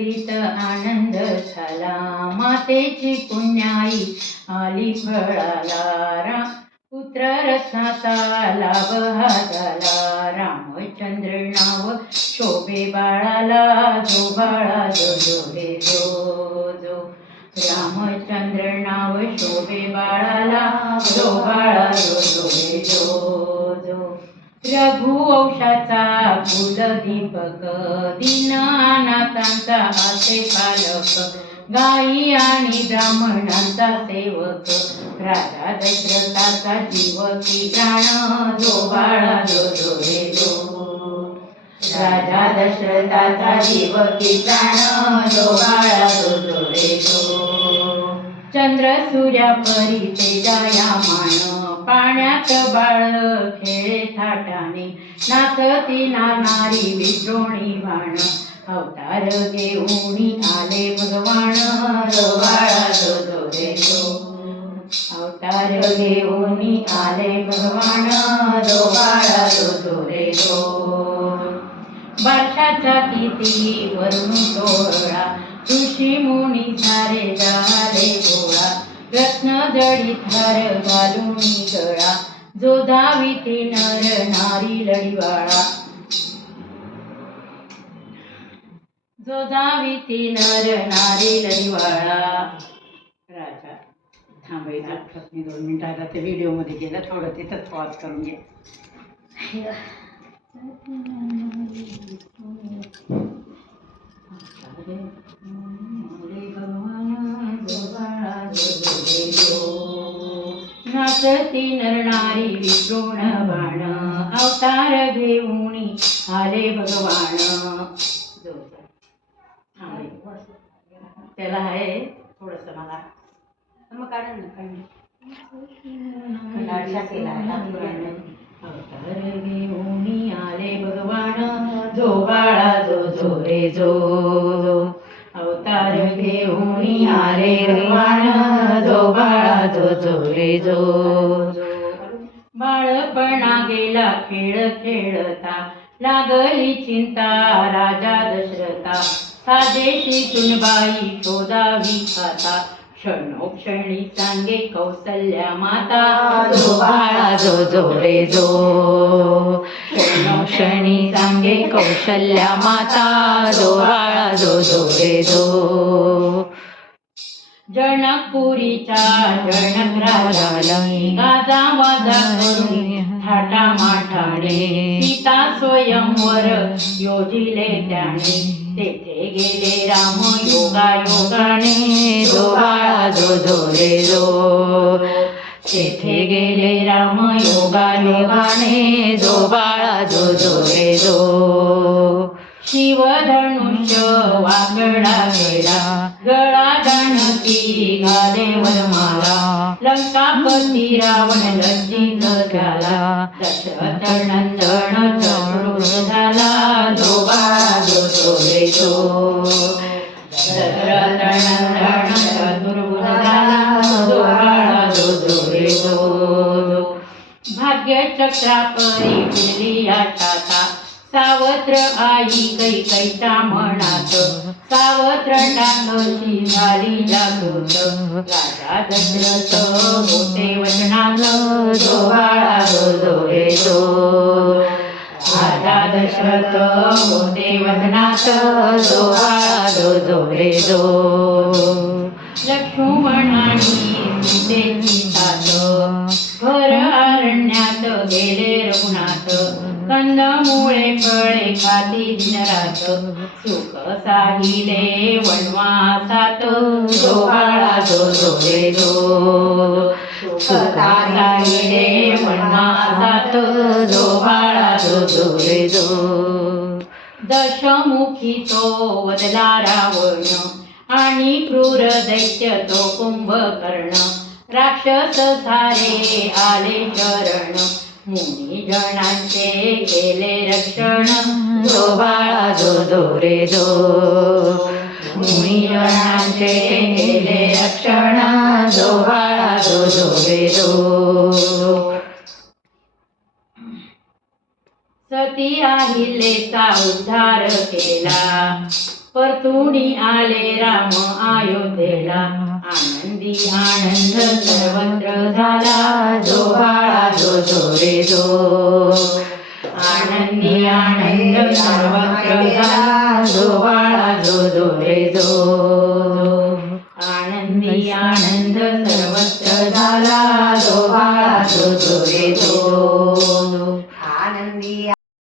इत आनंद झाला मातेची पुण्याई आली फळाला रा पुत्र रत्नाचा लाभ हा झाला रामचंद्र नाव शोभे बाळाला जो बाळा जो जो रे जो जो. रामचंद्र नाव शोभे बाळाला जो बाळा जो जो रे जो. जो रघुवंशाचा कुल दीपक दीनानाथांचा हाते पालक गायी आणि ब्राह्मणांचा सेवक राजा दशरथाचा जीव की प्राण जो बाळा जो जो हे जो राजा दशरथाचा जीव की प्राण जो बाळा जो जो हे जो चंद्र सूर्या परी तेजाया मान पाण्यात बाळ खेळे थाटाने. नाचती नानारी विद्रोणी बाण. अवतार घेऊन आले भगवान. जो रे अवतार घेऊन आले भगवान. जो बाळा जो जो रे दो वर्षाचा किती वरून तोळा ऋषी मुनी सारे झाले गोळा. रत्न जडित हार घालून गळा जो धावी ते नर नारी लढीवाळा. जो धावी ते नर नारी लढीवाळा. राजा थांबायचं. प्रश्न दोन मिनिटं आता ते व्हिडिओमध्ये गेलं. थोडं तिथंच पॉज करून घे. नाचती नरणारी विद्रोण बाण अवतार घेऊन आले भगवान. त्याला आहे थोडस मला. मग काढा ना अवतार घेऊन आले भगवान. जो बाळा जो जो रे जो घेऊन आले भगवान जो बाळा जो चोरे जो बाळपणा गेला खेळ खेळता. लागली चिंता राजा दशरथा. साजेशी सुनबाई शोधावी खाता. क्षणोक्षणी सांगे कौसल्या माता. जो बाळा जो जो रे जो. क्षणोक्षणी सांगे कौशल्या माता. जो बाळा जो जो रे जो. जनकपुरीच्या जनक राजाला गाजा वाजा करून थाटा माठाने सीता स्वयंवर योजिले त्याने. तेथे गेले राम योगा योगाने जो बाळा जो जो रे जो तेथे गेले राम योगा योगाने जो बाळा जो जो रे जो शिवधनुष्य वाकडा गेला गळा जानकी घाले वनमाला लंकापती रावण लज्जित झाला दशरथ फिरली सावत्र आई कै कैच्या म्हणात सावत्र टाकशी झाली जागृत. राजा दशरथ होते वचनात जो बाळा रे जो राजा दशरथ होते वचनात जो बाळा रे जो लक्ष्मणाने कंदमुळे फळे खाती दिनरात सुख साहिले वनवासात. जो जो जो जो. सुख साहिले वनवासात. जो बाळा जो जो जो. दशमुखी तो वदला रावण आणि क्रूर दैत्य तो कुंभकर्ण. राक्षस सारे आले शरण जणांचे केले रक्षण जो बाळा जो दोरे रे जो. जणांचे केले रक्षण जो बाळा जो जो रे जो. सती अहिलेचा उद्धार केला. परतुणी आले राम अयोध्येला आनंदी आनंद सर्वत्र झाला. जो रे जो आनंदी आनंद सर्वत्र झाला जो बाळा जो जो रे जो